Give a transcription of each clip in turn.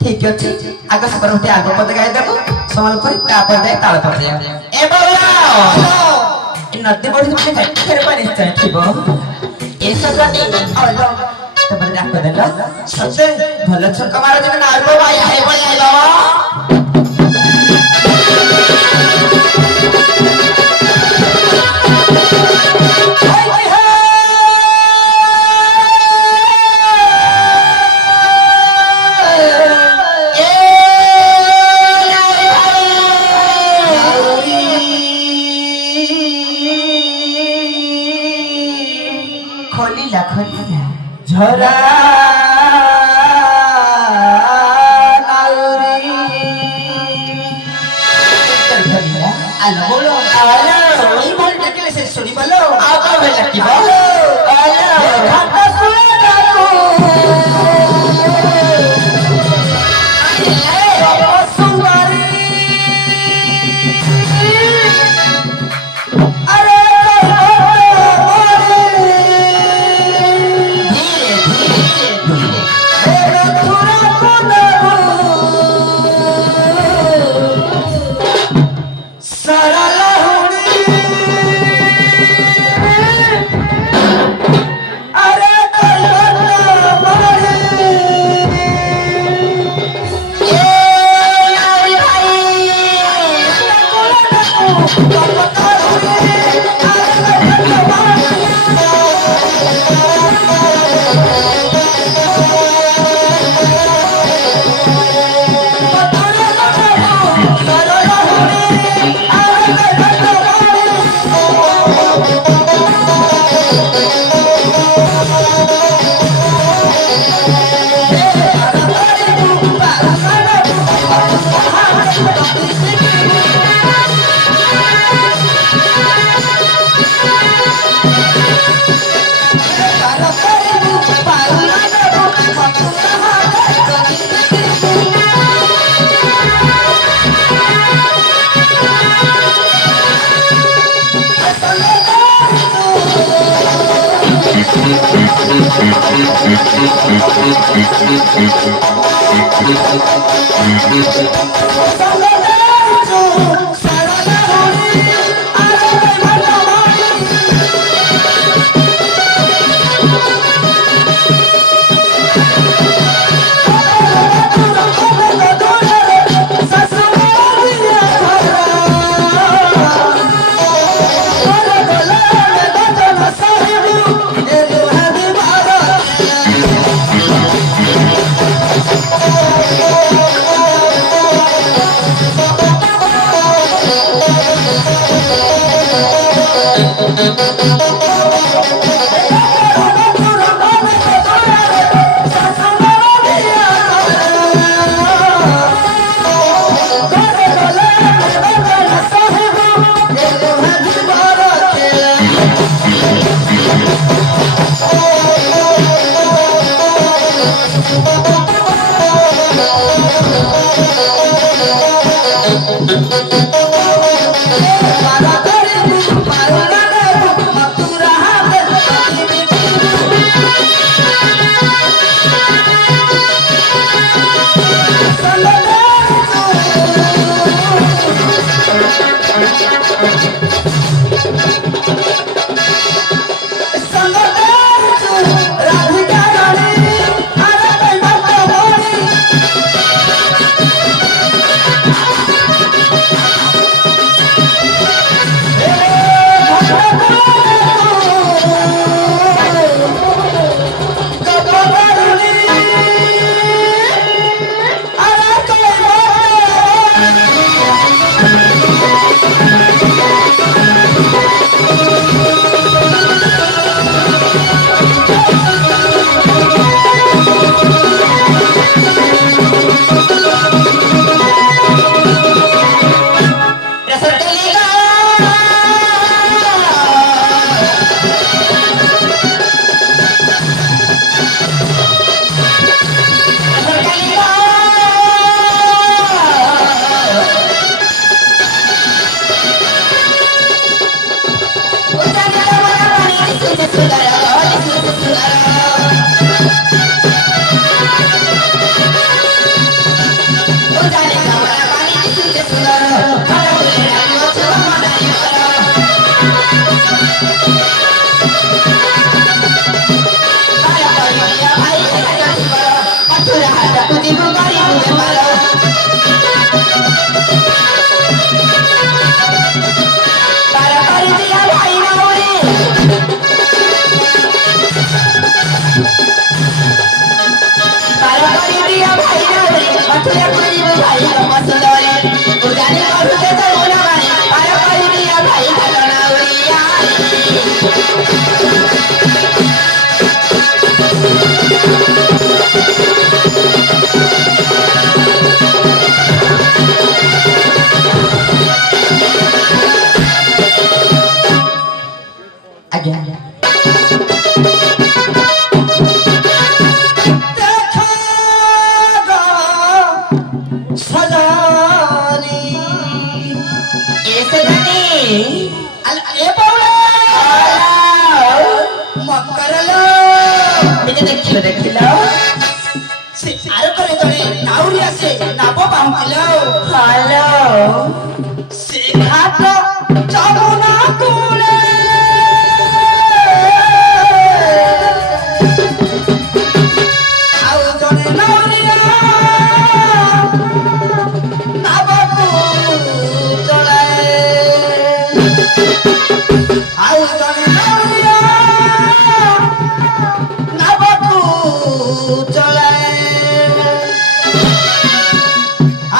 ठीक अच्छे आग सपर उठे आग पद गाय देबो संबलपुर तापर जाय ताळ पर जाय ए बोला इ नदी बढी तुमने घाट फेर पानी चाहिबो ए सगनी आलो तबर डाक देला सच्चे भल छक्का मार दिन ना आलो भाई है बड़ी आलो झरा नाउरी आलो बोलो आलो ई बोल टकले से सुनी बोलो आका बेटा की बोलो आलो घाटा सुने जाओ ए सुंदरी अरे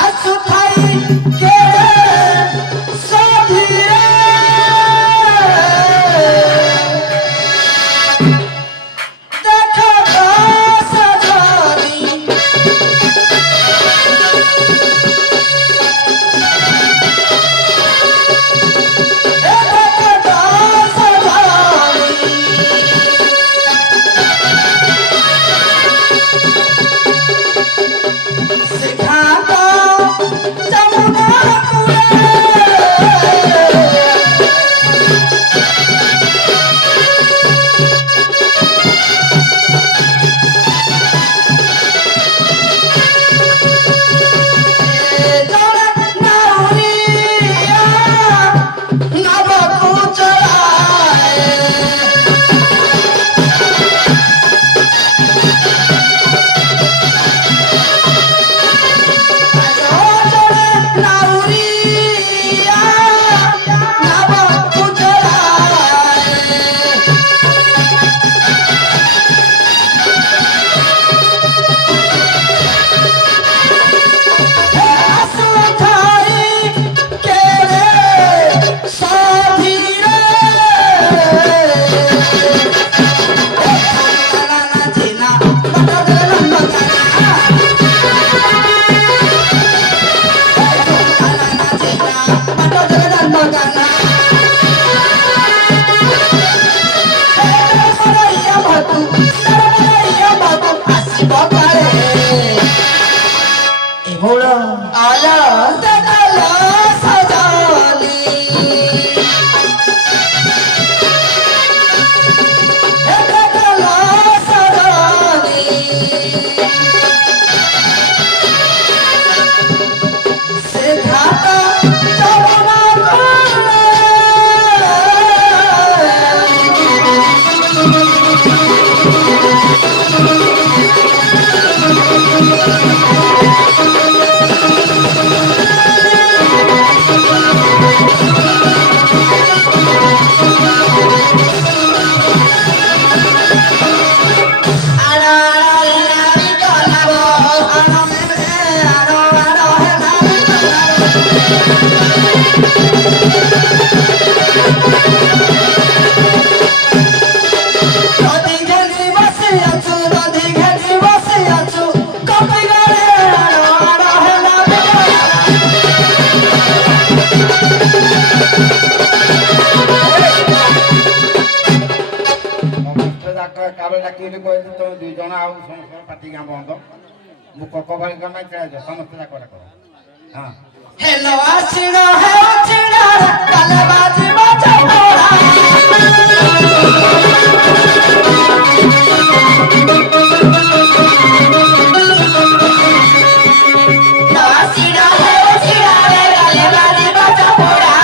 Asukhay kere काबे डाकी कहली तुम दुई जन आउ समस्त पार्टी गाँ बंद मु कक भाई कमाई चला समस्त जाक हाँ हेलो आशिरो है चिड़ा कलबाजी बचा मोरा आशिरो है चिड़ा कलबाजी बचा मोरा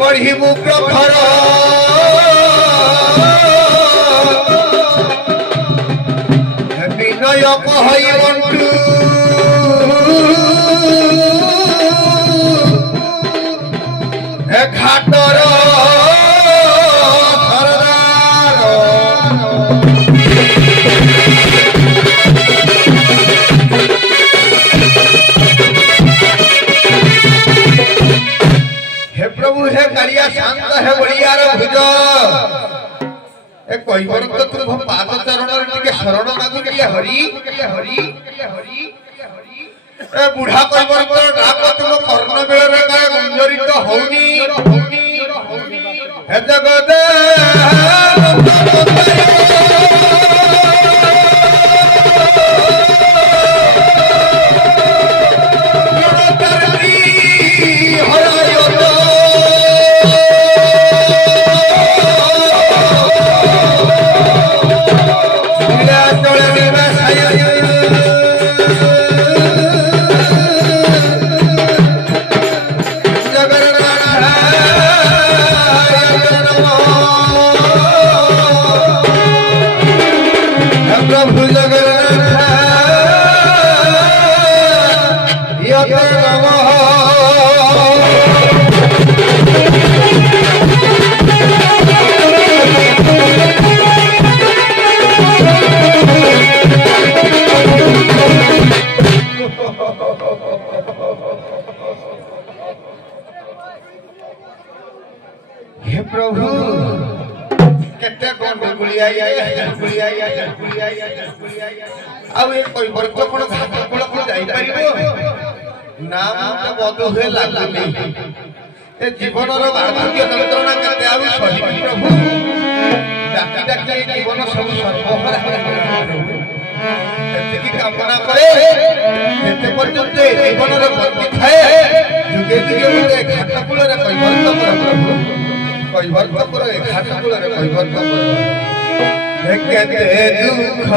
बढ़ी मुख घर विनय कही बंटू घाटर प्रभु है कालिया शांत है बढ़िया भुज कही तो तुम पाद चरण टे शरण मागु हरि हरि हरि बुढ़ा कही डाक तुम कर्ण बेल गुंजरित हौनी जगत प्रभु जगन्नाथ यते नमः हे प्रभु केते कोन गुलिया आउ ए कोई वर्त कोन घाट कोन को जाई परिबो नाम त बद हुए लागुनी ए जीवन रो भाग्य यंत्रणा केते आउ सही प्रभु डाकी डाकी जीवन सब सर्वहरा प्रभु एते की कामना करे एते पर्यंत जीवन रो गति थाए जुगे जुगे मते घाट कुल रे कोई वर्त प्रभु कोई वर्त करे घाट कुल रे कोई वर्त करे केते दुख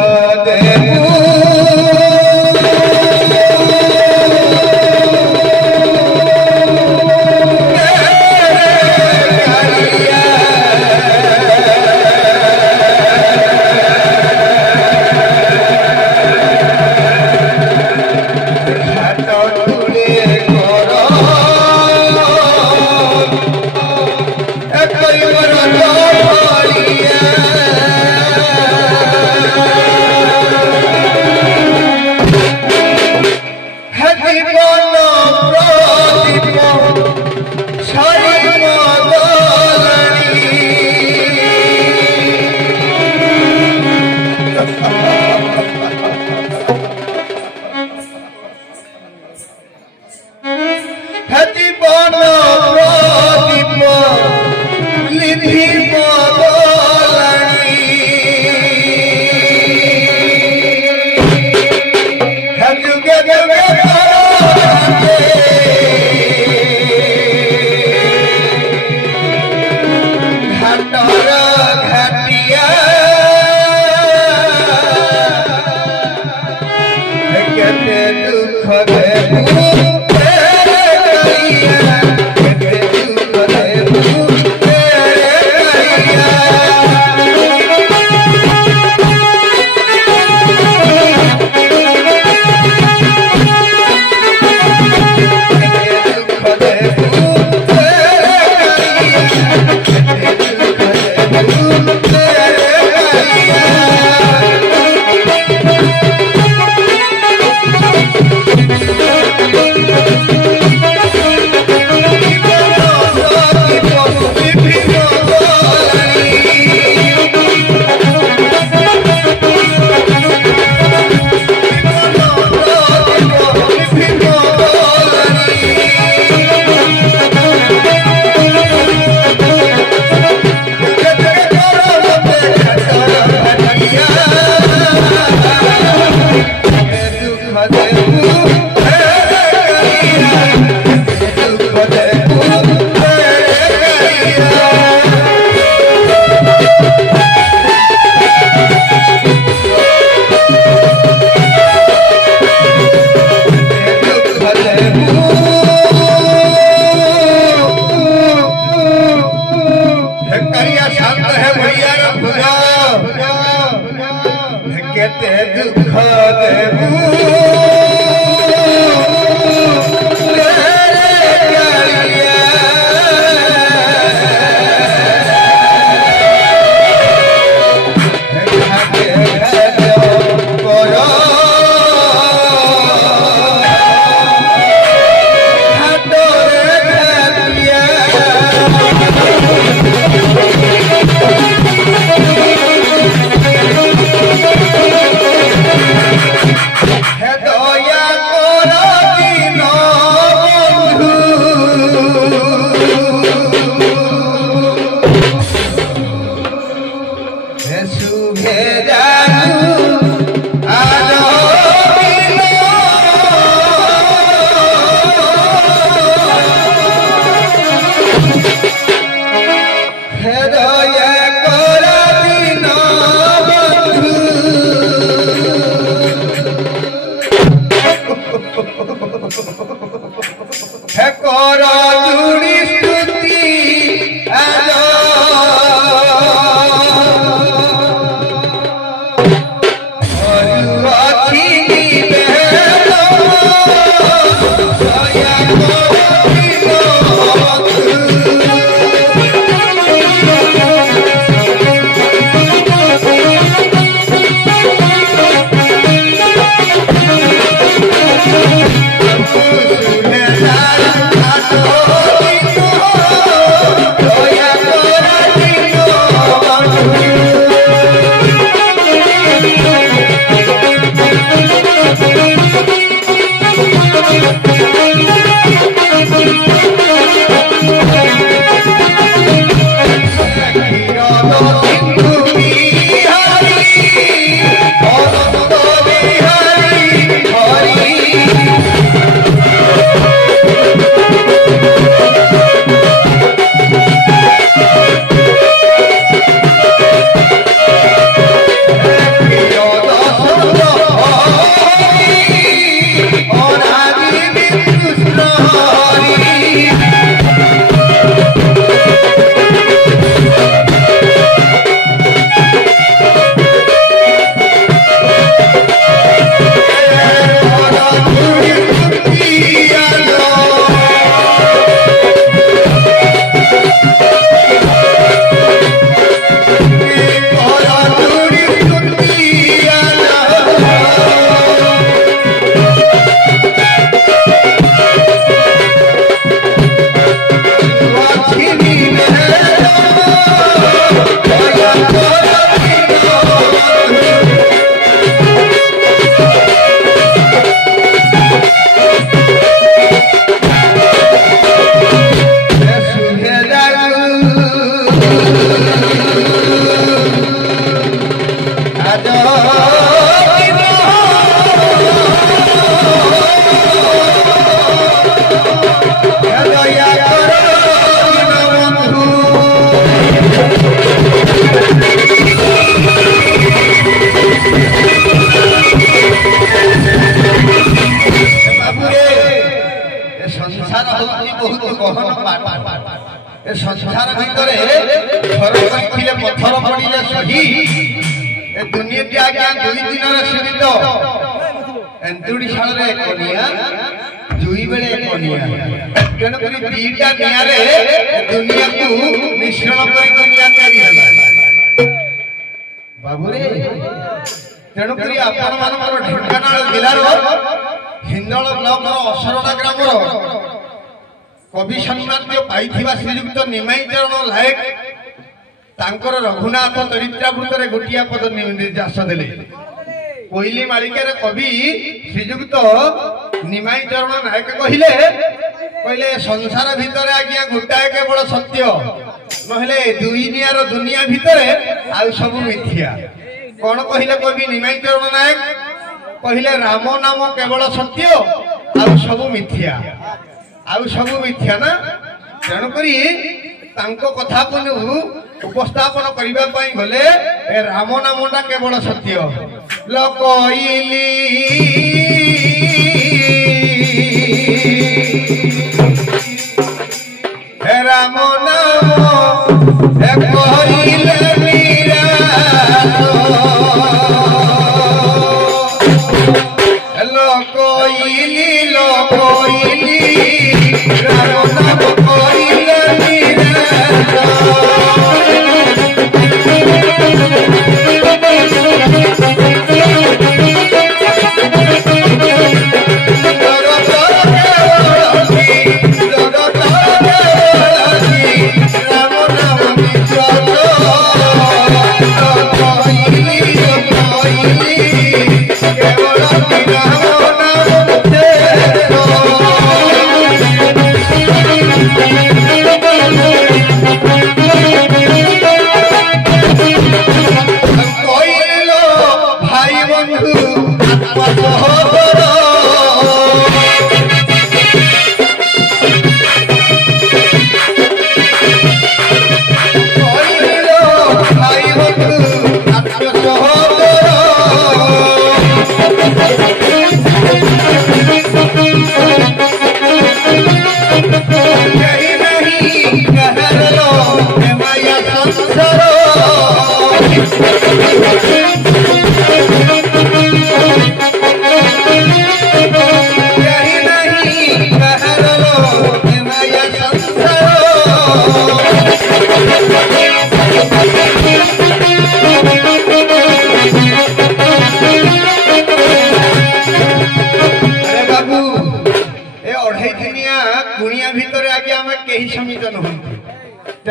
देबू केते दुख देबू संसार भितर पत्थर पड़े सही दुनिया आज्ञा 2 दिन सीमित एंतुड़ी शाल कनिया जुई बेले कनिया तेणुक दीटा निआरे दुनिया को मिश्रण कर दुनिया तैयारी बाबूरे तेणुक आपण मानकर ढेंकानाल जिलार हिंदल ब्लॉक असरडा ग्रामर कवि सम्मान पाई श्रीजुक्त निमाई चरण लायक तांकर रघुनाथ चरित्रामृत गोटिया पद निर्देश देले कोइली मालिकार कवि श्रीजुक्त निमाई चरण नायक कहले कहले संसार भितर आज्ञा गोटाए केवल सत्य नहले दुनियार दुनिया भितर आउ सब मिथ्या कौन कहले कवि निमाई चरण नायक कहले राम नाम केवल सत्य आउ सब मिथ्या आउ सब मिथ्या ना तेणुक कथा को उपस्थापन करने गले राम नामटा केवल सत्य लकइली राम नाम कहले मीरा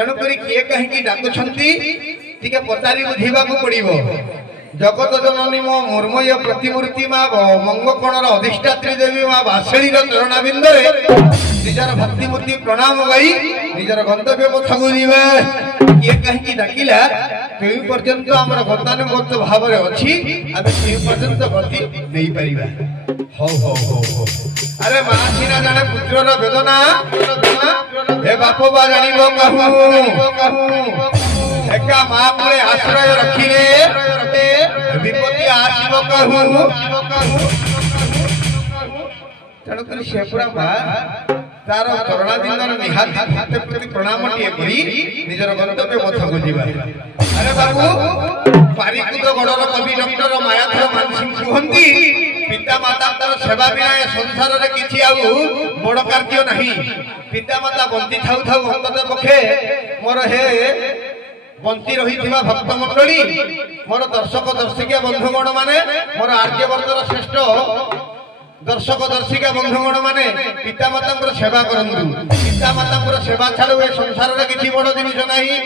तेणुक किए कहीं डाकुंट टे पचारि बुझा पड़ो जगत जननी मो मुर्मय प्रतिमूर्ति माँ मंगकोणर अधिष्ठात्री देवी माँ बासेड़ी चरणाबिंद निजर भक्तिमूर्ति प्रणाम गाई निजर गंतव्य पथ को किए कहीं डाकिला कई पर्यंत आम गतानुगत भाव अच्छी आम कई पर्यंत गति नहीं पार हो अरे माँ सीना जाने पुत्र वेदना हे बाप बा जान कहूँ एका माँ पुरे आश्रय रखिले विपत्ति आसब कहूँ तेणुक से पूरा माँ तार चरणाबिंदर निहाती प्रति प्रणाम निजर गंतव्य पथ को जीवा अरे बाबू पारिकुद गड़र कवि डॉक्टर मायाधर मानसिंह कहती पिता माता सेवा बिना संसार में किसी बड़ कार्य नहीं पिता माता बंची थाऊ थाऊ भक्त पक्षे मोर हे बंची रही भक्त मंडली मोर दर्शक दर्शिका बंधुगण माने मोर आर्यवर्तर श्रेष्ठ दर्शक दर्शिका बंधुगण माने पिता माता सेवा करंतु पिता माता सेवा छाड़ संसार में किसी बड़ जिन नहीं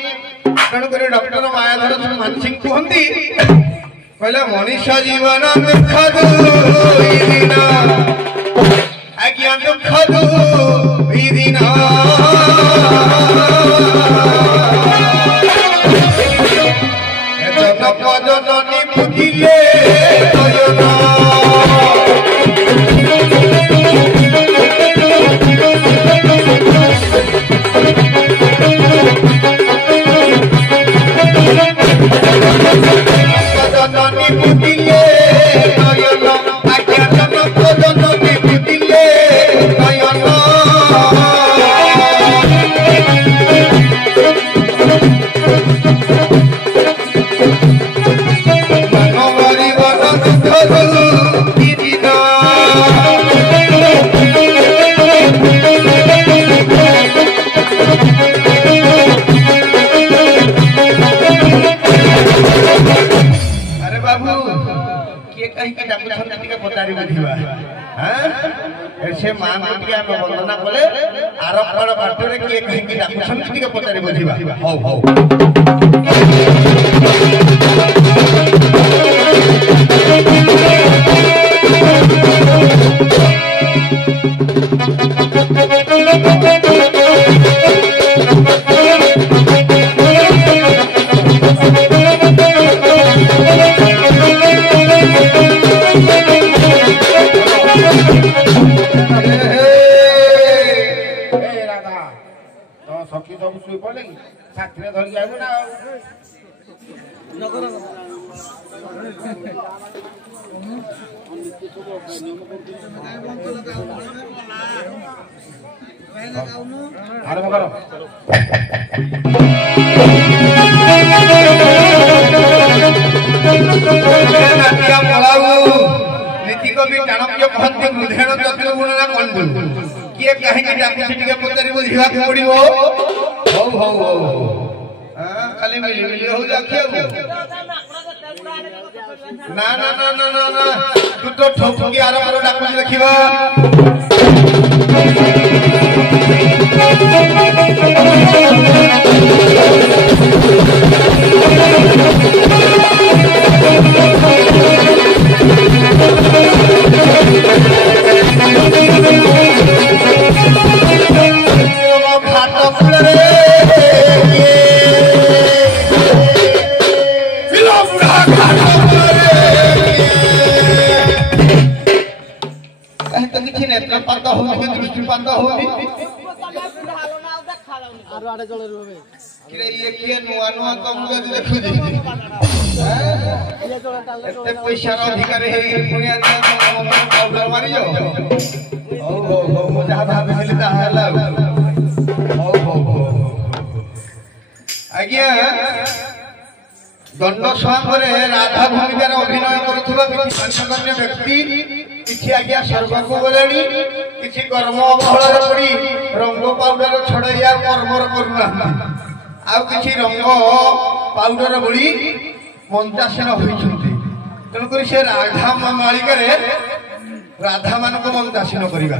तेणुक डॉक्टर मायाधर मानसिंह कहती कहले मनीष जीवन दुख दिन आज्ञा दुख दिन जननी बुझिले से मां वंदना कले आरक्षण बाटे किए कहीं डाकुंट पचारि बुझा हौ हौ सखी सब शुई पड़े साथी धरी जाइबू ना आरंभ करो नीति कवि चाणक्य कहते बुधेण चतुर गुण ना कंदु किए कहीं डाकुछ टिके पचारि बुझा पड़ो हौ हौ हौ खाली मिली मिली हो जाखिए ना ना ना ना ना ना तू तो ठोकी आर पर डाकुछ देखिबा नेत्रपात हो दृष्टिपात हो ये किए नुआ नुआ तो मुझे देखु जी एते पैसा रो अधिकारी हे पुनिया पाउडर मारियो ओ हो हो मो जहा जहा भेली ता हला ओ हो हो आज्ञा दंड स्वांगरे राधा भूमिकार अभिनय करुवा संसाधन्य व्यक्ति किसी आज्ञा स्वर्ग को गले किसी कर्म अवहल पड़ी रंग पाउडर छड़ाइया कर्मर करूना आउ किसी रंग पाउडर बोली मंत्रासीन होती तेणुक से राधा मालिकार राधा मान को मंत्रासीन करवा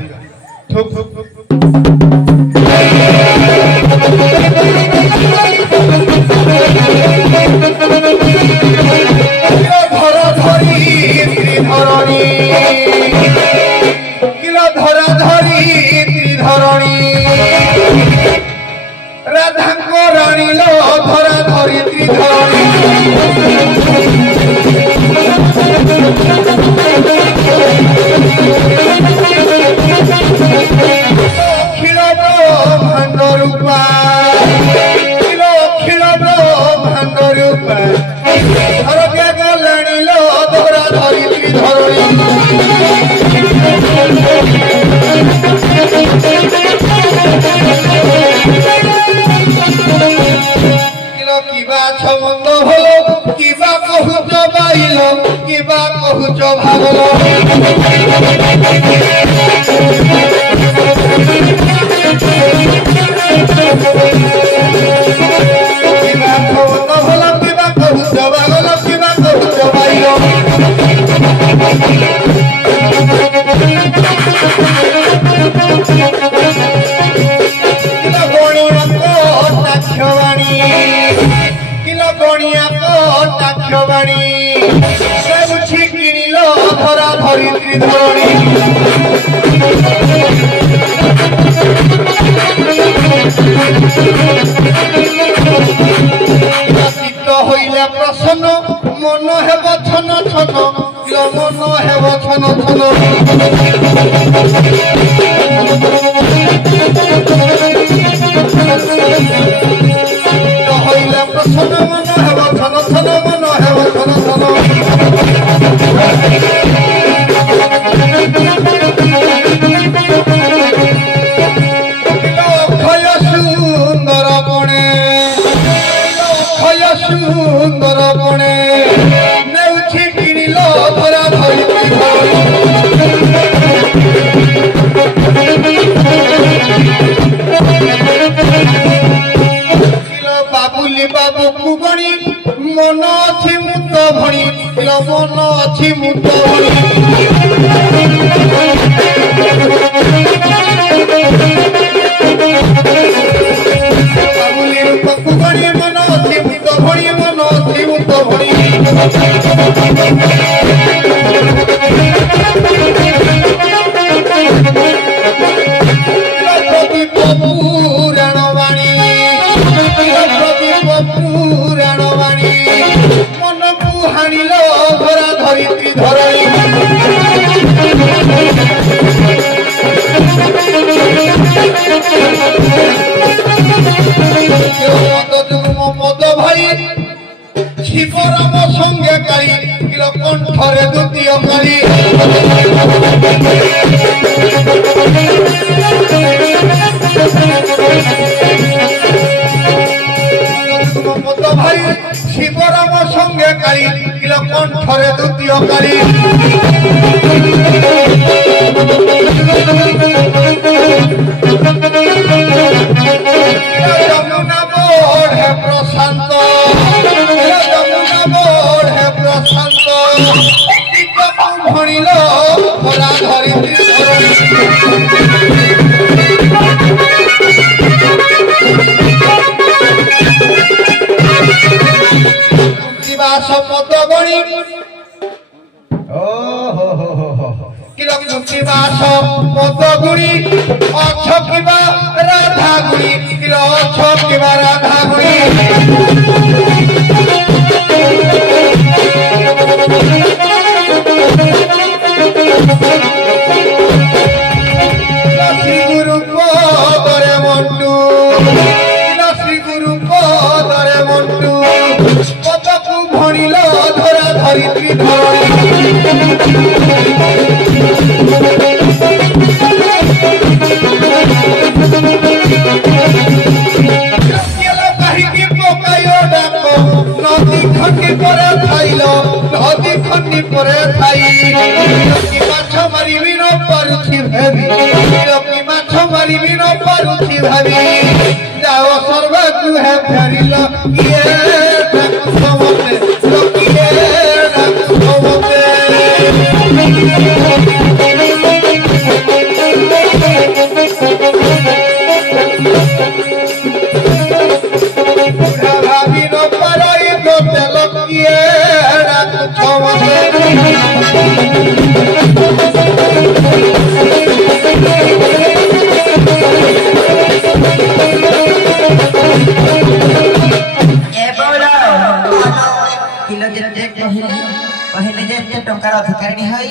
ସରକାରୀ ହଇ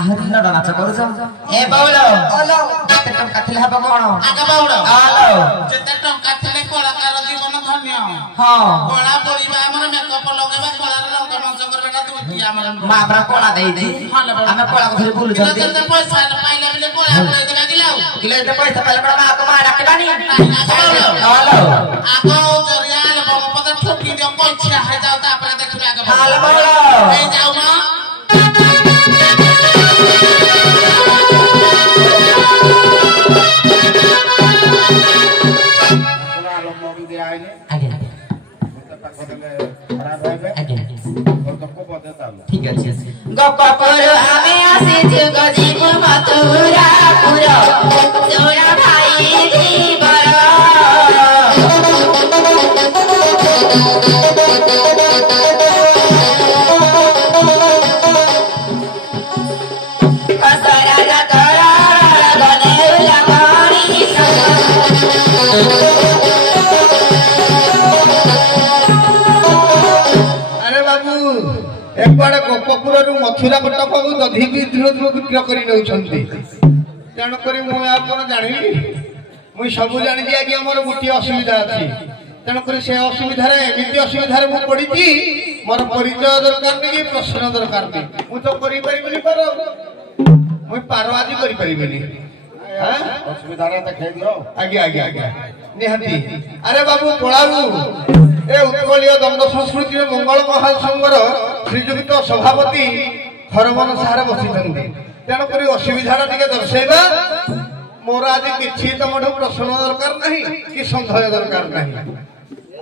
ଆହୁରି ନଡ଼ ନାଚ କରୁଛ ଏ ବଉଳ କେତେ ଟଙ୍କା ଥିଲେ ହବ କଣ ଆଗ ବଉଳ ଆଲୋ ଯେତେ ଟଙ୍କା ଥିଲେ କଳାକାର ଜୀବନ ଧନ୍ୟ ହଁ କଳା ପଡିବା ଆମର ମେକଅପ ଲଗେଇବା କଳାର ରଙ୍ଗ ମଞ୍ଚ କରିବା ଦୁଇଟି ଆମର ମା ଆମର କଳା ଦେଇଛି ଆମେ କଳା ଧରି ବୁଲୁଛନ୍ତି ପଇସା ପାଇଲା ବେଲେ କଳା ପଳେଇ ଦେବା କିଲୋ ଏତେ ପଇସା ପାଇଲେ ମା ତ ମା ଡାକିବାନି ଆଗ ଜରିଆ ଆଲବମ ପଦ ଠୁକି ଦିଅ ପଇସା ହେଇଯାଉ ତାପରେ ଦେଖିବା ଆଗ ହାଲ ବଉଳ ଏଇ ଯାଉ ମା ঠিক আছে গপ করো আমি আসিছি গজিব মথুরা পুর তোরা ভাই ধীবর ଏକୁଆଡେ ଗୋପପୁରରୁ ମଥୁରା କଟକ ଦଧି ବିକ୍ରୟ କରି ନେଉଛନ୍ତି ତେଣୁକରି ମୁଁ ଆଉ କଣ ଜାଣିବି ମୁଁ ସବୁ ଜାଣିଛି ଆଜ୍ଞା ମୋର ଗୋଟିଏ ଅସୁବିଧା ଅଛି ତେଣୁକରି ସେ ଅସୁବିଧାରେ ଏମିତି ଅସୁବିଧାରେ ମୁଁ ପଡିଛି ମୋର ପରିଚୟ ଦରକାର ନାହିଁ ପ୍ରଶ୍ନ ଦରକାର ନାହିଁ ମୁଁ ତ କରିପାରିବିନି ପାର ମୁଁ ପାର ଆଜି କରିପାରିବିନି ଅସୁବିଧାରେ ଦେଖାଇ ଦିଅ ଆଜ୍ଞା ଆଜ୍ଞା ଆଜ୍ଞା ନିହାତି ଆରେ ବାବୁ ପଳାଉ ଏ ଉତ୍କଳୀୟ ଦଣ୍ଡ ସଂସ୍କୃତିର ମଙ୍ଗଳ ମହାଲ ସଂଘର ଶ୍ରୀଯୁକ୍ତ ସଭାପତି ହରମନ ସାହାର ବସିଛନ୍ତି ତେଣୁକରି ଅସୁବିଧାଟା ଟିକେ ଦର୍ଶାଇବା ମୋର ଆଜି କିଛି ତମଠୁ ପ୍ରଶ୍ନ ଦରକାର ନାହିଁ କି ସନ୍ଦେହ ଦରକାର ନାହିଁ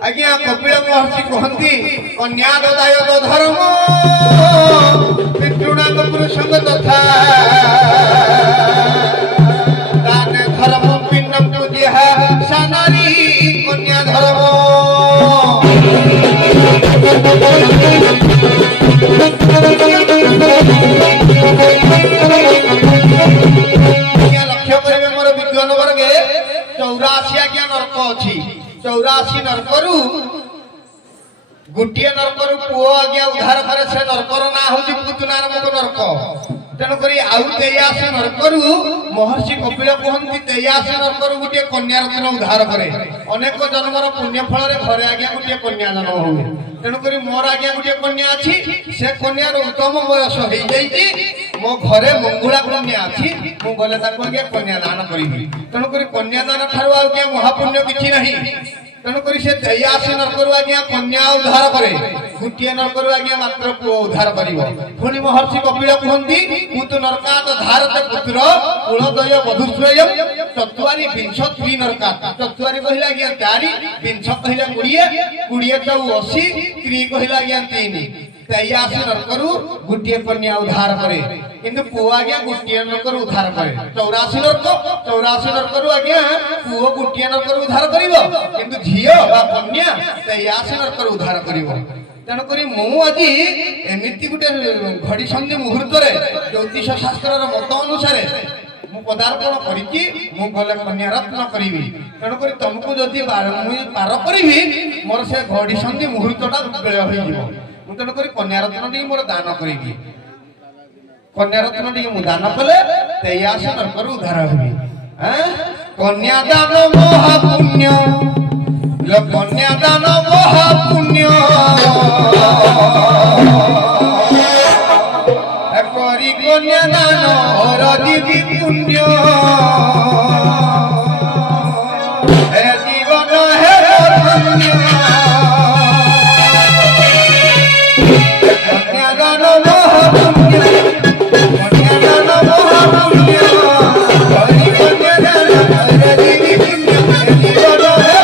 ଆଜ୍ଞା କପିଳ ମହର୍ଷି କହନ୍ତି କନ୍ୟା ଦଦାୟ ଧର୍ମ ପିତୃଣାଙ୍କ ପୁରୁଷଙ୍କ ତଥା ତାନେ ଧର୍ମ ପିଣ୍ଡ ପୂଜ୍ୟା ସାନାରୀ କନ୍ୟା ଧର୍ମ ଲକ୍ଷ୍ୟ କରିବେ ମୋର ବିଦ୍ୱାନ ବର୍ଗେ 84 ଆଜ୍ଞା ନର୍କ ଅଛି 84 ନର୍କରୁ ଗୋଟିଏ ନର୍କରୁ ପୁଅ ଆଜ୍ଞା ଉଦ୍ଧାର କରେ ସେ ନର୍କର ନାଁ ହଉଛି ପୁତନା ନାମକ ନର୍କ ତେଣୁକରି ଆଉ 83 ନର୍କରୁ ମହର୍ଷି କପିଳ କୁହନ୍ତି 83 ନର୍କରୁ ଗୋଟିଏ କନ୍ୟା ରତ୍ନ ଉଦ୍ଧାର କରେ ଅନେକ ଜନ୍ମର ପୁଣ୍ୟ ଫଳରେ ଘରେ ଆଜ୍ଞା ଗୋଟିଏ କନ୍ୟା ଜନ୍ମ ହୁଏ ତେଣୁକରି ମୋର ଆଜ୍ଞା ଗୋଟିଏ କନ୍ୟା ଅଛି ସେ କନ୍ୟାର ଉତ୍ତମ ବୟସ ହେଇଯାଇଛି ମୋ ଘରେ ମଙ୍ଗୁଳା କନ୍ୟା ଅଛି ମୁଁ ଗଲେ ତାକୁ ଆଜ୍ଞା କନ୍ୟା ଦାନ କରିବି ତେଣୁକରି କନ୍ୟା ଦାନ ଠାରୁ ଆଉ ଆଜ୍ଞା ମହାପୁଣ୍ୟ କିଛି ନାହିଁ ତେଣୁକରି ସେ 83 ନର୍କରୁ ଆଜ୍ଞା କନ୍ୟା ଉଦ୍ଧାର କରେ ଗୋଟିଏ ନର୍କରୁ ଆଜ୍ଞା ମାତ୍ର ପୁଅ ଉଦ୍ଧାର କରିବ ପୁଣି ମହର୍ଷି କପିଳ କୁହନ୍ତି ପୁତୁ ନର୍କାତ ଧାରତ ପୁତ୍ର କୁଳଦୟ ବଧୂଶ୍ରୟ ଚତୁଆରୀ ବିଂଶ ତ୍ରି ନର୍କାତ ଚତୁଆରୀ କହିଲେ ଆଜ୍ଞା 4 ବିଂଶ କହିଲେ 20 ଚଉ 80 ତ୍ରି କହିଲେ ଆଜ୍ଞା 3 83 ନର୍କରୁ ଗୋଟିଏ କନ୍ୟା ଉଦ୍ଧାର କରେ କିନ୍ତୁ ପୁଅ ଆଜ୍ଞା ଗୋଟିଏ ନର୍କରୁ ଉଦ୍ଧାର କରେ 84 ନର୍କରୁ ଆଜ୍ଞା ପୁଅ ଗୋଟିଏ ନର୍କରୁ ଉଦ୍ଧାର କରିବ କିନ୍ତୁ ଝିଅ ବା କନ୍ୟା 83 ନର୍କରୁ ଉଦ୍ଧାର କରିବ ତେଣୁକରି ମୁଁ ଆଜି ଏମିତି ଗୋଟେ ଘଡ଼ି ସନ୍ଧି ମୁହୂର୍ତ୍ତରେ ଜ୍ୟୋତିଷ ଶାସ୍ତ୍ରର ମତ ଅନୁସାରେ ମୁଁ ପଦାର୍ପଣ କରିଛି ମୁଁ ଗଲେ କନ୍ୟା ରତ୍ନ କରିବି ତେଣୁକରି ତମକୁ ଯଦି ମୁଁ ପାର କରିବି ମୋର ସେ ଘଡ଼ି ସନ୍ଧି ମୁହୂର୍ତ୍ତଟା ବେଳ ହୋଇଯିବ ମୁଁ ତେଣୁକରି କନ୍ୟା ରତ୍ନ ଟିକେ ମୋର ଦାନ କରିବି କନ୍ୟା ରତ୍ନ ଟିକେ ମୁଁ ଦାନ କଲେ 83 ନର୍କରୁ ଉଦ୍ଧାର ହେବି କନ୍ୟା ଦାନ ମହାପୁଣ୍ୟ କନ୍ୟା ଦାନ ମହାପୁଣ୍ୟ କରି କନ୍ୟା ଦାନ ହରଦିବି ପୁଣ୍ୟ ହେ ଜୀବନ ହେ ଧନ୍ୟ କନ୍ୟା ଦାନ ମହାପୁଣ୍ୟ କନ୍ୟା ଦାନ ମହାପୁଣ୍ୟ କରି କନ୍ୟା ଦାନ ହରଦିବି ପୁଣ୍ୟ ହେ ଜୀବନ ହେ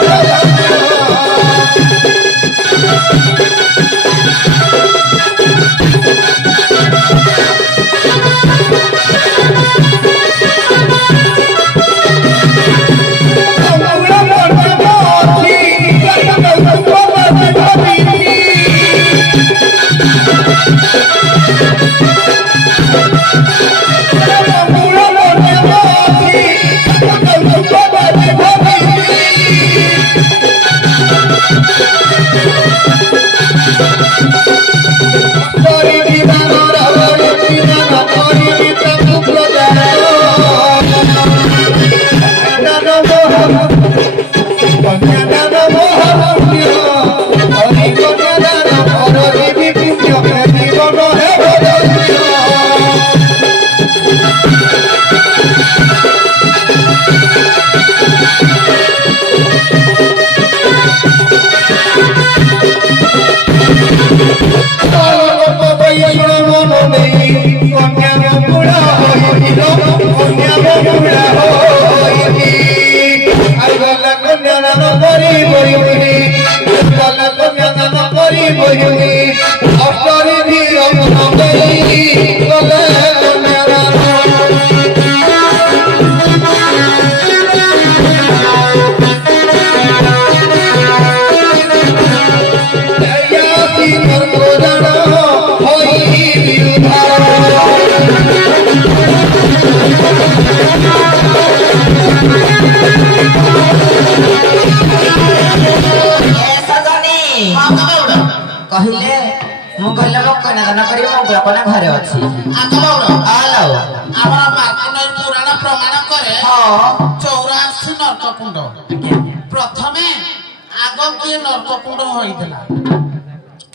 ମଙ୍ଗୁଳା କନ୍ୟା ଘରେ ଅଛି। ଆଲୋ ଆମର ମାର୍କଣ୍ଡେୟ ପୁରାଣ ପ୍ରମାଣ କରେ ହଁ 84 ନର୍କକୁଣ୍ଡ। ପ୍ରଥମେ ଆଗ କିଏ ନର୍କକୁଣ୍ଡ ହୋଇଥିଲା?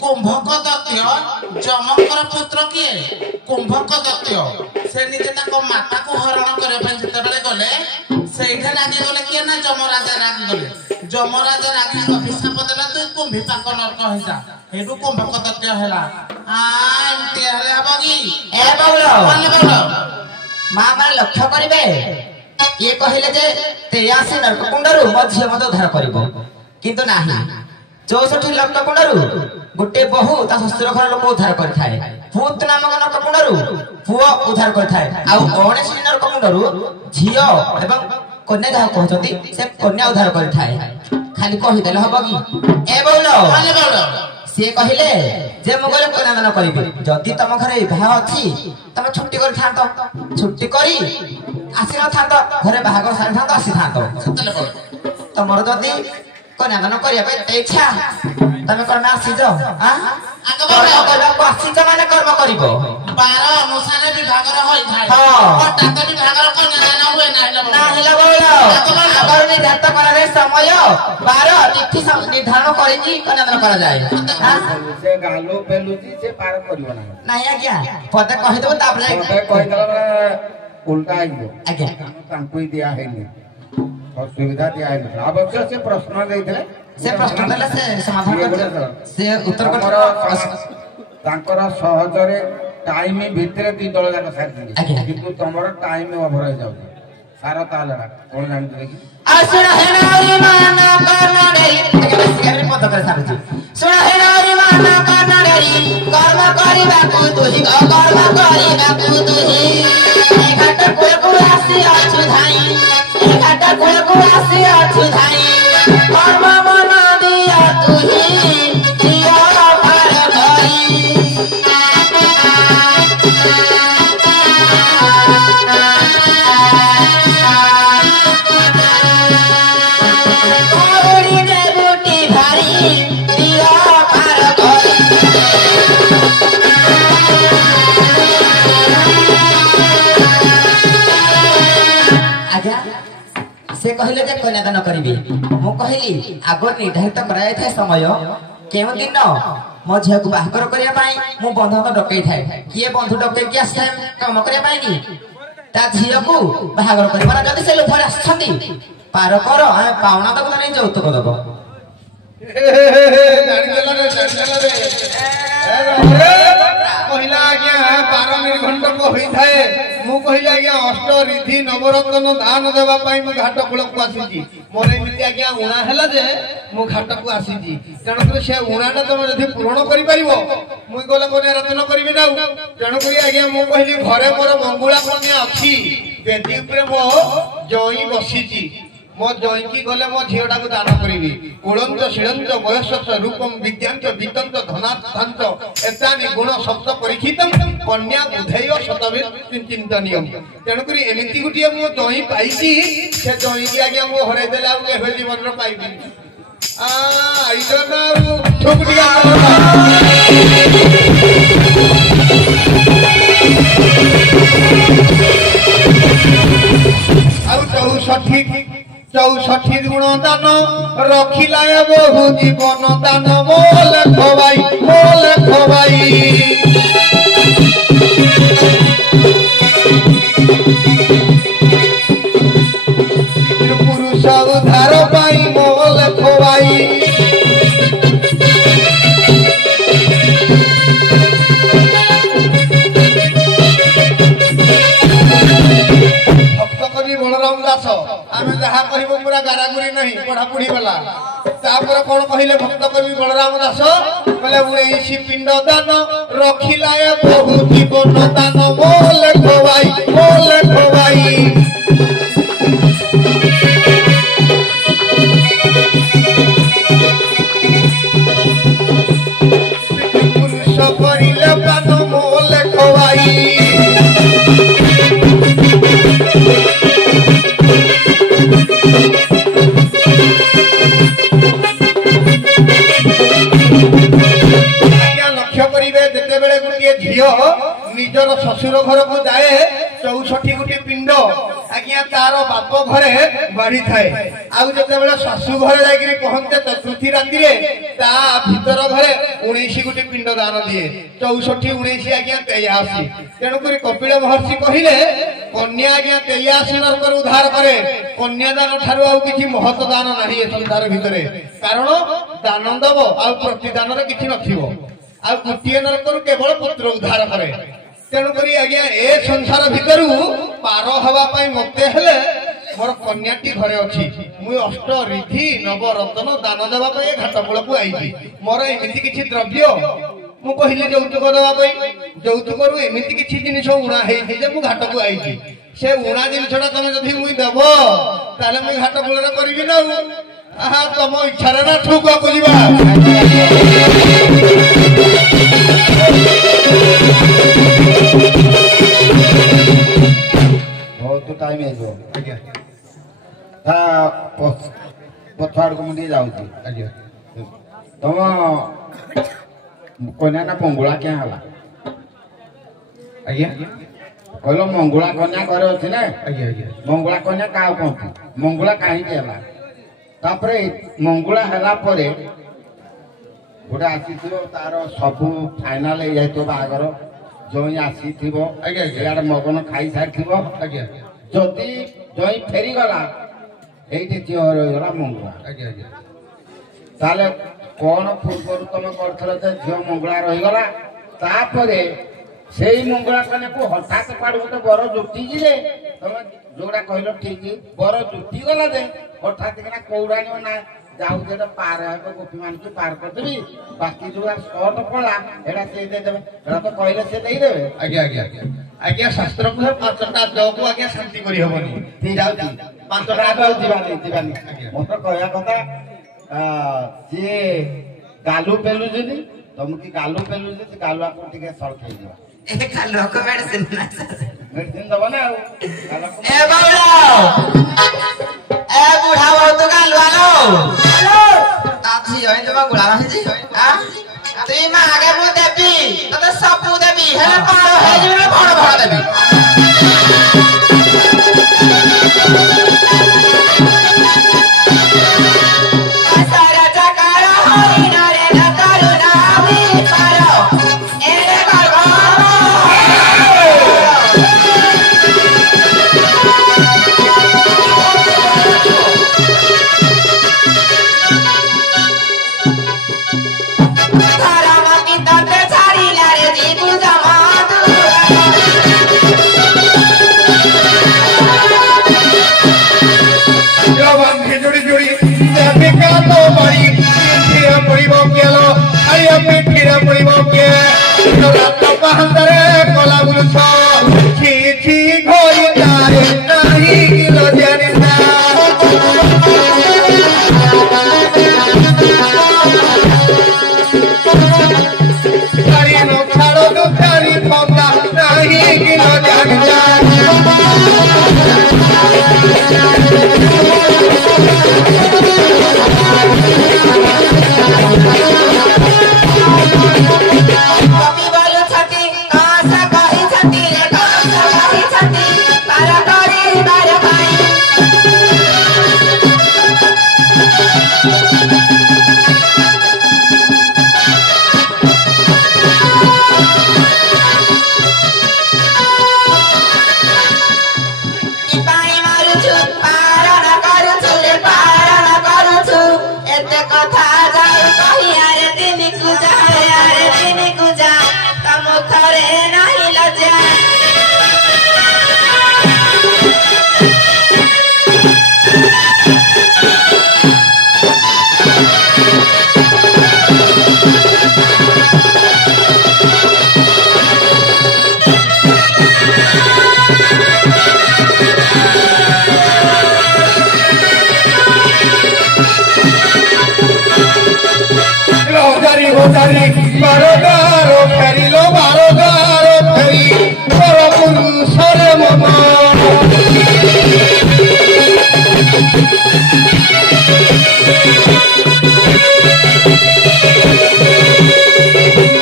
କୁମ୍ଭକ ଦୈତ୍ୟ ଯମଙ୍କର ପୁତ୍ର କିଏ? କୁମ୍ଭକ ଦୈତ୍ୟ। ସେ ନିଜେ ତାଙ୍କ ମାତାକୁ ହରଣ କରିବା ପାଇଁ ଯେତେବେଳେ ଗଲେ ସେଇଠି ରାଗିଗଲେ କିଏ ନା ଯମରାଜା ରାଗିଗଲେ। ଯମରାଜା ରାଗି ଅଭିଶାପ ଦେଲା ତୁ କୁମ୍ଭୀପାକ ନର୍କ ହେଇଯା। ଏଠୁ କୁମ୍ଭକ ଦୈତ୍ୟ ହେଲା। ଏମିତି ହେଲେ ହବ କି? ଏ ବାବୁଲ ମା ମାନେ ଲକ୍ଷ୍ୟ କରିବେ ଇଏ କହିଲେ ଯେ 83 ନର୍କକୁଣ୍ଡରୁ ମୋ ଝିଅ ମତେ ଉଦ୍ଧାର କରିବ, କିନ୍ତୁ ନାହିଁ। 64 ନର୍କକୁଣ୍ଡରୁ ଗୋଟେ ବୋହୂ ତା ଶ୍ୱଶୁର ଘର ଲୋକ ଉଦ୍ଧାର କରିଥାଏ। ଭୂତ ନାମକ ନର୍କକୁଣ୍ଡରୁ ପୁଅ ଉଦ୍ଧାର କରିଥାଏ। ଆଉ 79 ନର୍କକୁଣ୍ଡରୁ ଝିଅ ଏବଂ କନ୍ୟା ଯାହା କହୁଛନ୍ତି ସେ କନ୍ୟା ଉଦ୍ଧାର କରିଥାଏ। ଖାଲି କହିଦେଲେ ହବ କି? ଏ ବୋଉଲ ସିଏ କହିଲେ ଯେ ମୁଁ ଗଲେ କନ୍ୟାଦାନ କରିବି। ଯଦି ତମ ଘରେ ବିବାହ ଅଛି ତମେ ଛୁଟି କରିଥାନ୍ତ, ଛୁଟି କରି ଆସିନଥାନ୍ତ, ଘରେ ବାହାଘର ସାରିଥାନ୍ତ, ଆସିଥାନ୍ତ। ତମର ଯଦି କନ୍ୟାଦାନ କରିବା ପାଇଁ ଏତେ ଇଚ୍ଛା ତମେ କର୍ମ ଆସିଛ, କରିବାକୁ ଆସିଛ ମାନେ କର୍ମ କରିବ। 12 ଅନୁସାରେ ବିଭାଗର ହୋଇଥାଏ। ହଠାତ୍ ବିଭାଗର କନ୍ୟାଦାନ ହୁଏ ଆଗରୁ ନିର୍ଦ୍ଧାରିତ କରାଯାଏ ସମୟ 12 ତିଥି ନିର୍ଦ୍ଧାରଣ କରିକି କନ୍ୟାଦାନ କରାଯାଏ। ସେ ଗାଲୁ ପେଲୁଛି ସେ ପାର କରିବ ନାହିଁ ଆଜ୍ଞା, ପଦେ କହିଦେବ ତାପରେ କହିଦେଲା ଉଲ୍ଟା ହେଇଯିବ। ଆଜ୍ଞା ତାଙ୍କୁ ଦିଆ ହେଇନି, ସୁବିଧା ଦିଆ ହେଇନି। ଅବଶ୍ୟ ସେ ପ୍ରଶ୍ନ ଦେଇଥିଲେ, ସେ ପ୍ରଶ୍ନ ଦେଲେ ସେ ସମାଧାନ ସେ ଉତ୍ତର ତାଙ୍କର ସହଜରେ ଟାଇମ ଭିତରେ 2 ଦଳ ଯାକ ସାରିଛନ୍ତି, କିନ୍ତୁ ତମର ଟାଇମ ଓଭର ହେଇଯାଉଛି। ସାର ତାହେଲେ କଣ ଜାଣିଥିଲେ କି? କର୍ମ କରିବାକୁ ତୁହି କର୍ମ କରିବାକୁ ତୁହି ଘାଟ କୂଳକୁ ଆସି ଅଛୁ ଧାଇ, ଘାଟ କୂଳକୁ ଆସି ଅଛୁ ଧାଇ। କର୍ମ ମନ ଦିଅ ତୁହି ଦିଅ ଭାର କରି। କରୁଡ଼ିରେ ବୁଟି ଭାରି ଦିଅ ଭାର କରି। ଆଜ୍ଞା ସେ କହିଲେ ଯେ କନ୍ୟାଦାନ କରିବି। ମୁଁ କହିଲି ଆଗ ନିର୍ଦ୍ଧାରିତ କରାଯାଇଥାଏ ସମୟ, କେଉଁ ଦିନ ମୋ ଝିଅକୁ ବାହାଘର କରିବା ପାଇଁ ମୁଁ ବନ୍ଧୁ ଡକେଇଥାଏ। କିଏ ବନ୍ଧୁ ଡକେଇକି ଆସିଥାଏ କାମ କରିବା ପାଇଁ କି? ତା ଝିଅକୁ ବାହାଘର କରିବ ନା। ଯଦି ସେ ଲୋଭରେ ଆସିଛନ୍ତି ପାର କର, ଆମେ ପାଉଣା ଦବ ନା ଯୌତୁକ ଦବ। କହିଲା ଆଜ୍ଞା 12 ନିର୍ଘଣ୍ଟକ ହୋଇଥାଏ। ମୁଁ କହିଲି ଆଜ୍ଞା ଅଷ୍ଟ ରିଧି ନବରତ୍ନ ଦାନ ଦେବା ପାଇଁ ମୁଁ ଘାଟ କୂଳକୁ ଆସିଛି। ମୋର ଏମିତି ଆଜ୍ଞା ଉଣା ହେଲା ଯେ ମୁଁ ଘାଟକୁ ଆସିଛି। ତେଣୁକରି ସେ ଉଣାଟା ତମେ ଯଦି ପୂରଣ କରିପାରିବ ମୁଁ ଗଲେ କନ୍ୟା ରଚନା କରିବି ନା। ତେଣୁକରି ଆଜ୍ଞା ମୁଁ କହିଲି ଘରେ ମୋର ମଙ୍ଗୁଳା କନ୍ୟା ଅଛି, ବେଦୀ ଉପରେ ମୋ ଜଇଁ ବସିଛି। ମୋ ଜଇଁକି ଗଲେ ମୋ ଝିଅଟାକୁ ଦାନ କରିବି। କୁଳନ୍ତ ଶିଳନ୍ତ ବୟସ ରୂପମ ବିଦ୍ୟାନ୍ତ ବିତନ୍ତ ଧନାଥାନ୍ତ ଏତାନି ଗୁଣ ଶବ୍ଦ ପରୀକ୍ଷିତ କନ୍ୟା ବୁଧେୟ ଶତବେ ଚିନ୍ତନୀୟ। ତେଣୁକରି ଏମିତି ଗୋଟିଏ ମୋ ଜଇଁ ପାଇଛି, ସେ ଜଇଁକି ଆଜ୍ଞା ମୁଁ ହରେଇ ଦେଲେ ଆଉ କେବେ ଜୀବନରେ ପାଇବିନି। ଆଉ 64 ଗୁଣ ଦାନ ରଖିଲା ବହୁ ଜୀବନ ଦାନ। ମୋ ଲେଖ ଭାଇ, ମୋ ଲେଖ ଭାଇ। ପୁରୁଷ ଉଦ୍ଧାର ପାଇଁ ମୋ ଲେଖ ଭାଇ। ବଳରାମ ଦାସ ଆମେ ଯାହା କହିବୁ ପୁରା ଗାରାଗୁରି ନାହିଁ, ପଢାପଢି ଗଲା। ତାପରେ କଣ କହିଲେ ଭକ୍ତ କବି ବଳରାମ ଦାସ? କହିଲେ 19 ପିଣ୍ଡ ଦାନ ରଖିଲା ବହୁ ଜୀବନ ଦାନ। ମୋ ଲେଖ ଭାଇ, ମୋ ଲେଖ ଭାଇ। ପୁରୁଷ କରିଲେ ପାନ ମୋ ଲେଖ ଭାଇ। ଲକ୍ଷ୍ୟ କରିବେ ଯେତେବେଳେ ଗୋଟିଏ ଝିଅ जेतेबेले शशुर घर को जाए 64 गोटी पिंड आज्ञा तार बाप घरे बाढ़ी थाए आउ जेतेबेले शशु घरे जाई पहुंचे चतुर्थी राति ता भीतर घरे 19 गोटी पिंड दान दिए 64 19 आज्ञा 83 तेणुक कपिल महर्षि कहले कन्या आज्ञा 83 नरकर उद्धार करे कन्या दान ठारू आउ किछि महत्व दान नाही ए संसार भितरे कारण दान दब आउ प्रतिदान रे किछि नथिबो आ गोटे नरकर केवल पुत्र उद्धार करे तेणुक आज्ञा ए संसार भितर पार हवा मते हेले मोर कन्याटी घरे अच्छी मुई अष्ट रिधि नव रतन दान देवा घाटकूल को आई मोर एमती किसी द्रव्य मु कहली यौतुक देवा यौतुक एमती किसी जिन उणा है घाट को आई से उणा जिनसा तुम जब मुई देव ताले मुई घाटकूल करी ना आहा तुम इच्छा ना ठुक बुझा बहुत टाइम पछाड़ को मुझे जाऊँ तुम कन्या ना मंगुला क्या हला आज्ञा कहलो मंगुला कन्या घरे अच्छी ना आज्ञा आज्ञा मंगुला कन्या क्या कहती मंगुला कहीं तापर मंगुला है गोटे आसी तार सब फाइनाल हो जाए बागर जई आसी इे मगन खाई सारी आज्ञा जदि जई फेरीगला ये झील रहीगला मंगुला ताले कौन पूर्व तुम कर झील मंगुला रहीगला से मंगुला कन्या को हठात पाड़ गोटे बर जुटी जे तुम जोड़ा कहल ठीक बर जुटी गला जे हठात किना कौड़ा ना जाऊ पार गोपी मान की पार करदेवी बाकी जो सर्ट पड़ा एटा से देदेवे एटा तो कहले से देदेवे आज्ञा आज्ञा आज्ञा शास्त्र को 5टा देव को आज्ञा शांति करी होबनी ती जाउती 5टा देव जीवानी मोर कहया कथा जे गालू पेलु जदी तुम की गालू पेलु जदी गालुआ को टिके सळखै दिबा ए कालो को मेडिसिन ना मेडिसिन दबा ना ए बाबूला ए बुढ़ा बहुत गालुआ लो आजी होय जमा गुला रही जी आ तुई मागे मु देबी तते सबु देबी हेले पारो हे जिबे बड़ बड़ देबी सारा जकार होई ना रे न करुणा भी पारो एरे गलबा कला बुलछ छी छी घोरी तारे नाही लजानिता तारी नो छाड़ो तो तारी फंदा नाही लजानिता बारोदारो फेरिलो बारोदारो फेरी बरपुर सरे ममा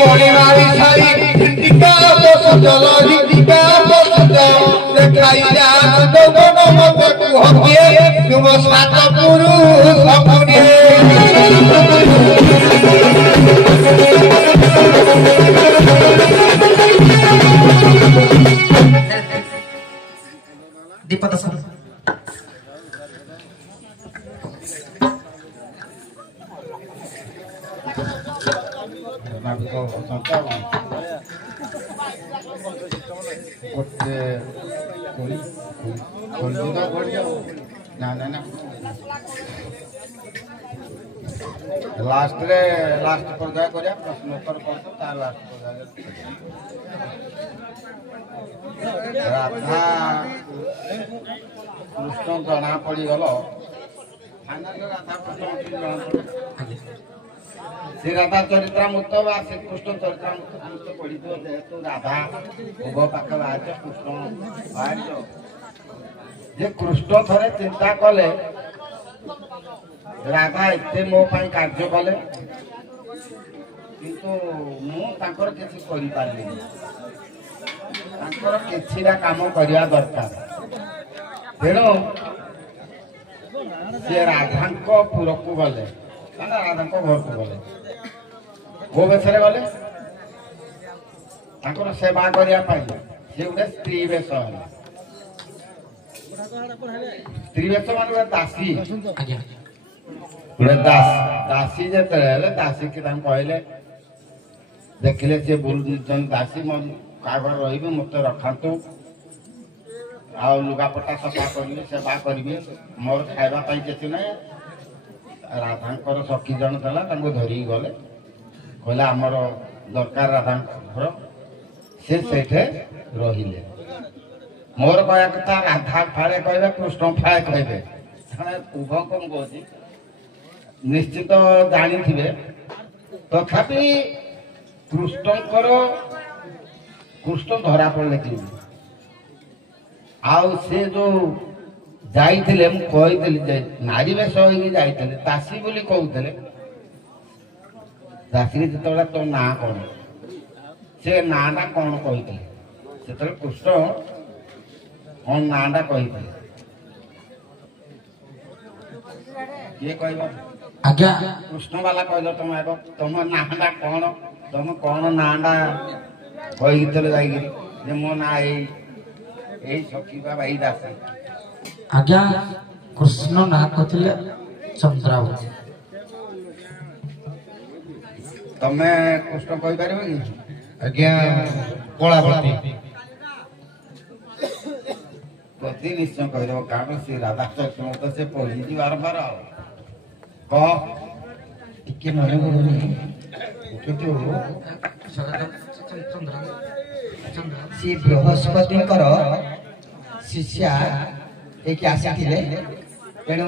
मणिमारी सारी टिका तो जलरी ଯିବା দেখাই যা দগন মতে কুহকে তুম সাত পুরুষ পুরে दीपक सर लास्ट पर्याय करिया प्रश्नोत्तर करतो तार लास्ट पर्याय राधा कृष्ण जना पड़ी गल फाइनल राधा कृष्ण श्री राधा चरित्रामृत बा श्री कृष्ण चरित्रामृत पढ़ी जेहेतु राधा भोग पाख बाहर कृष्ण बाहर जे कृष्ण थरे चिंता कले राधा एते मो पाई कार्य कले किंतु मु तांकर किछि करि पारली तांकर किछिरा काम करिया दरकार तेणु से राधांको पुरकु गले राधांको घर को गले को बेसरे गले तांकर सेवा करिया पाई से उडे स्त्री बेस स्त्री बेस माने दासी आज्ञा गोटे दासी जेतले दासी के कहले देखिले से बोलुन दासी कागर रही मत रखु आ लुगापटा सफा करेंगे सेवा करेंगे मोर खावाई किसी ना राधांकर सखी जन था धरिकी गले कहले आमर दरकार राधांकर से रहिले मोर कह कथा राधा फाड़े कहे कृष्ण फाड़े कहे उभय कौन कह निश्चित जानी थे तथापि कृष्ण धरा पड़े कि आउ से जो जाइए मुझे नारी बेश होते दासी बोली कहते दासी जो तो ना कौन से नाटा कौन कहते से कृष्ण कौन नाटा कहते किए कह आज्ञा कृष्ण वाला कहल तुम आग तुम नाटा कौन तुम कौन नाटा कही जा मो ना यही सखी बाबा यही दासी आज्ञा कृष्ण ना कहते चंद्रावती तमे कृष्ण कही पार कि आज्ञा कलावती प्रति निश्चय कहीद कारण से राधा कृष्ण तो से पढ़ी बारंबार कह टिके मन पड़ुनी श्री बृहस्पति शिष्या एक आसीथिले तेणु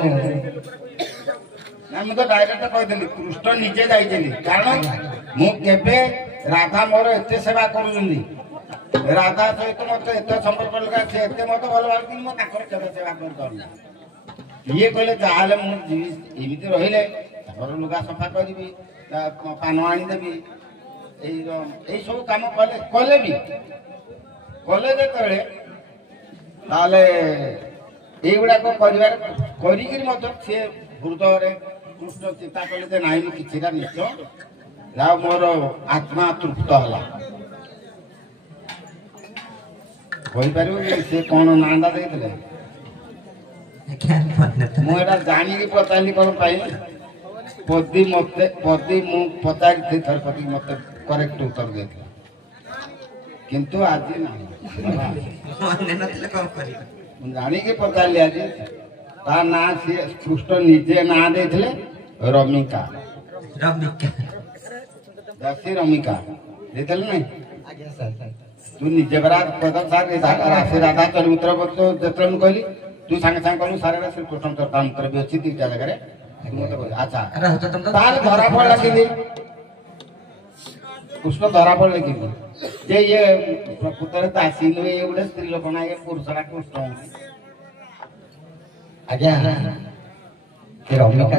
ना मुझे डायरेक्ट कहीदेली कृष्ण निजे जाइए कारण मुझे राधा मोर एत सेवा करुनी राधा सहित मत एत संपर्क लगा से एत मत भल भावी केवे सेवा कर ये कहले जहाँ मुझे रहिले लुगा सफा करी पान आनीदेवी यही सब कम कले भी कले जो युवाक सी हृदय कृष्ण चिंता कले ना किसी निश्चय मोर आत्मा तृप्त है कहीपर सी कौन नाटा दे मुझे जानी पचारि कौन पाई पदी मत पदी मु पचारि थर पदी मत करेक्ट उत्तर दे किंतु आज जानी पचारि आज ता ना सी कृष्ण निजे ना दे रमिका दासी रमिका दे नहीं तू निजे बरा पद राशि राधा चरित्र जो कहली तू सांगे सांगे कहलु सारे श्री कृष्ण चरित्रामृत भी अच्छी दुईटा जगह अच्छा धरा पड़ा कि कृष्ण धरा पड़े कि ये प्रकृत दासी नुहे गोटे स्त्री लोक ना ये पुरुषरा कृष्ण आज्ञा रमिका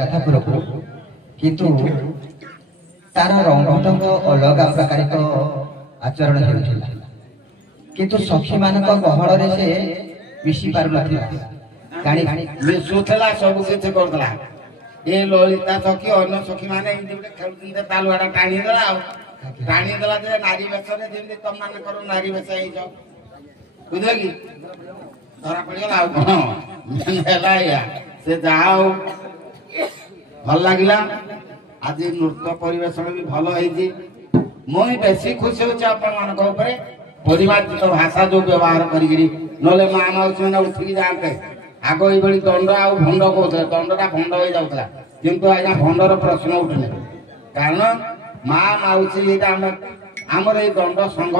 राधापुर किंतु तार रंग ढंग अलग प्रकार ଆଚରଣ ହେଉଥିଲା, କିନ୍ତୁ ସଖୀମାନଙ୍କ ଗହଳରେ ସେ ମିଶି ପାରୁନଥିଲା। ମିଶୁଥିଲା, ସବୁ କିଛି କରୁଥିଲା। ଏ ଲଳିତା ସଖୀ ଅନ୍ୟ ସଖୀ ମାନେ ଏମିତି ଗୋଟେ ଖେଳୁଥିଲେ, ତାଲୁଆଟା ଟାଣିଦେଲା ଆଉ ଟାଣିଦେଲା ଯେ ନାରୀ ବେଶରେ ଯେମିତି ତମମାନଙ୍କର ନାରୀ ବେଶ ହେଇଛ, ବୁଝିଲ କି? ଧରା ପଡିଗଲା ଆଉ କଣ ହେଲା ଏଇଆ। ସେ ଯାହା ହଉ ଭଲ ଲାଗିଲା। ଆଜି ନୃତ୍ୟ ପରିବେଷଣ ବି ଭଲ ହେଇଛି। ମୁଁ ବେଶୀ ଖୁସି ହଉଛି ଆପଣମାନଙ୍କ ଉପରେ, ପରିମାର୍ଜିତ ଭାଷା ଯୋଉ ବ୍ୟବହାର କରିକିରି, ନହେଲେ ମା ମାଉସୀ ମାନେ ଉଠିକି ଯାଆନ୍ତେ। ଆଗ ଏଇଭଳି ଦଣ୍ଡ ଆଉ ଭଣ୍ଡ କହୁଥିଲେ, ଦଣ୍ଡଟା ଭଣ୍ଡ ହେଇଯାଉଥିଲା, କିନ୍ତୁ ଆଜ୍ଞା ଭଣ୍ଡର ପ୍ରଶ୍ନ ଉଠୁନି। କାରଣ ମା ମାଉସୀ ଏଇଟା ଆମର ଏଇ ଦଣ୍ଡ ସଂଘ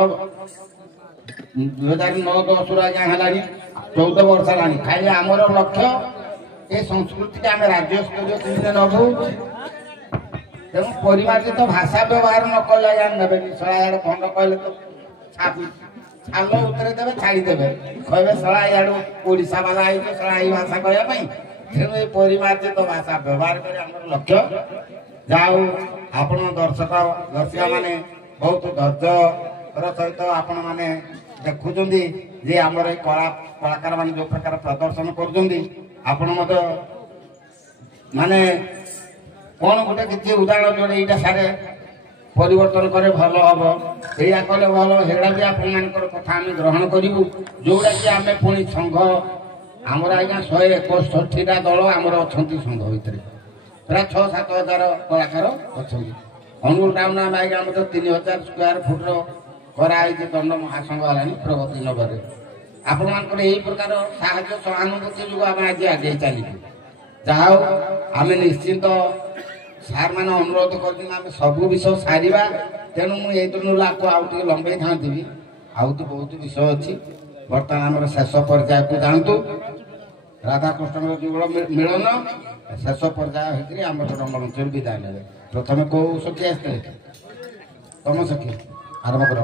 2009-10 ଆଜ୍ଞା ହେଲାଣି, 14 ବର୍ଷ ହେଲାଣି। ଖାଲି ଆମର ଲକ୍ଷ୍ୟ ଏ ସଂସ୍କୃତିକି ଆମେ ରାଜ୍ୟ ସ୍ତରୀୟ କେମିତି ନବୁ। ତେଣୁ ପରିମାର୍ଜିତ ଭାଷା ବ୍ୟବହାର ନ କଲେ ଆଜ୍ଞା ନେବେନି। ଶଳା ଇଆଡେ ଭଣ୍ଡ କହିଲେ ତ ଛାଲ ଉତ୍ତରେ ଦେବେ, ଛାଡ଼ିଦେବେ, କହିବେ ଶଳା ଇଆଡୁ ଓଡ଼ିଶା ବାଲା ହେଇଛି, ଶଳା ଏଇ ଭାଷା କହିବା ପାଇଁ। ତେଣୁ ଏ ପରିମାର୍ଜିତ ଭାଷା ବ୍ୟବହାର କରି ଆମର ଲକ୍ଷ୍ୟ। ଯାହା ହଉ ଆପଣ ଦର୍ଶିକା ମାନେ ବହୁତ ଧୈର୍ଯ୍ୟର ସହିତ ଆପଣ ମାନେ ଦେଖୁଛନ୍ତି ଯେ ଆମର ଏଇ କଳାକାର ମାନେ ଯୋଉ ପ୍ରକାର ପ୍ରଦର୍ଶନ କରୁଛନ୍ତି। ଆପଣ ମଧ୍ୟ ମାନେ କଣ ଗୋଟେ କିଛି ଉଦାହରଣ ଯୋଉଟା ଏଇଟା ସାରେ ପରିବର୍ତ୍ତନ କଲେ ଭଲ ହବ, ସେଇଆ କଲେ ଭଲ, ସେଇଟା ବି ଆପଣମାନଙ୍କର କଥା ଆମେ ଗ୍ରହଣ କରିବୁ। ଯୋଉଟାକି ଆମେ ପୁଣି ସଂଘ ଆମର ଆଜ୍ଞା 161ଟା ଦଳ ଆମର ଅଛନ୍ତି ସଂଘ ଭିତରେ, ପ୍ରାୟ 6-7 ହଜାର କଳାକାର ଅଛନ୍ତି। ଅନୁଗୁଳ ଟାଉନ ଆମେ ଆଜ୍ଞା ଆମର 3000 ସ୍କୋୟାର ଫୁଟର କରାହେଇଛି ଦଣ୍ଡ ମହାସଂଘ ହେଲାଣି ପ୍ରଗତି ନଗରରେ। ଆପଣମାନଙ୍କର ଏଇ ପ୍ରକାର ସାହାଯ୍ୟ ସହାନୁଭୂତି ଯୋଗୁଁ ଆମେ ଆଜି ଆଗେଇ ଚାଲିଛୁ। ଯାହା ହଉ ଆମେ ନିଶ୍ଚିନ୍ତ ସାର୍ ମାନେ ଅନୁରୋଧ କରିଛନ୍ତି ଆମେ ସବୁ ବିଷୟ ସାରିବା। ତେଣୁ ମୁଁ ଏଇ ଦିନରୁ ଆକୁ ଆଉ ଟିକେ ଲମ୍ବେଇଥାନ୍ତି ବି, ଆଉ ତ ବହୁତ ବିଷୟ ଅଛି। ବର୍ତ୍ତମାନ ଆମର ଶେଷ ପର୍ଯ୍ୟାୟକୁ ଯାଆନ୍ତୁ। ରାଧାକୃଷ୍ଣଙ୍କ ଯୁଗଳ ମିଳନ ଶେଷ ପର୍ଯ୍ୟାୟ ହେଇକରି ଆମର ରଙ୍ଗମଞ୍ଚରୁ ବିଦାୟ ନେବେ। ପ୍ରଥମେ କୋଉ ସଖୀ ଆସିଥିଲେ? ତମ ସଖୀ ଆରମ୍ଭ କର।